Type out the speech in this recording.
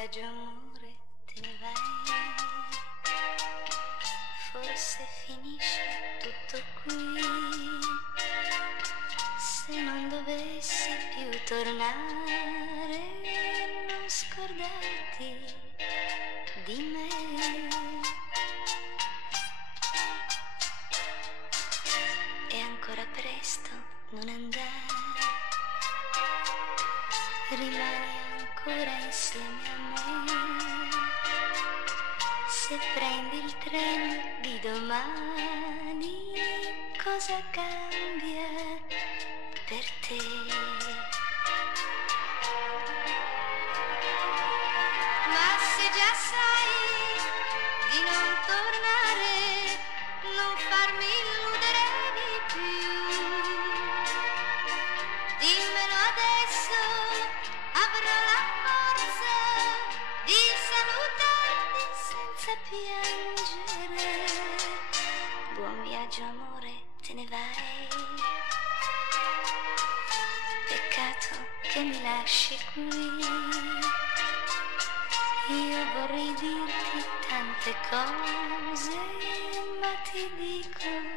viaggio amore te ne vai, forse finisce tutto qui, se non dovessi più tornare, non scordarti di me. È ancora presto, non andare, rimani ancora insieme a me. Se prendi il treno di domani, cosa cambia per te? Ma se già sai di non tornare, non farmi illudere di più. Dimmelo adesso, avrò la forza di salutarti senza piangere. Buon viaggio amore, te ne vai. Peccato che mi lasci qui. Io vorrei dirti tante cose, ma ti dico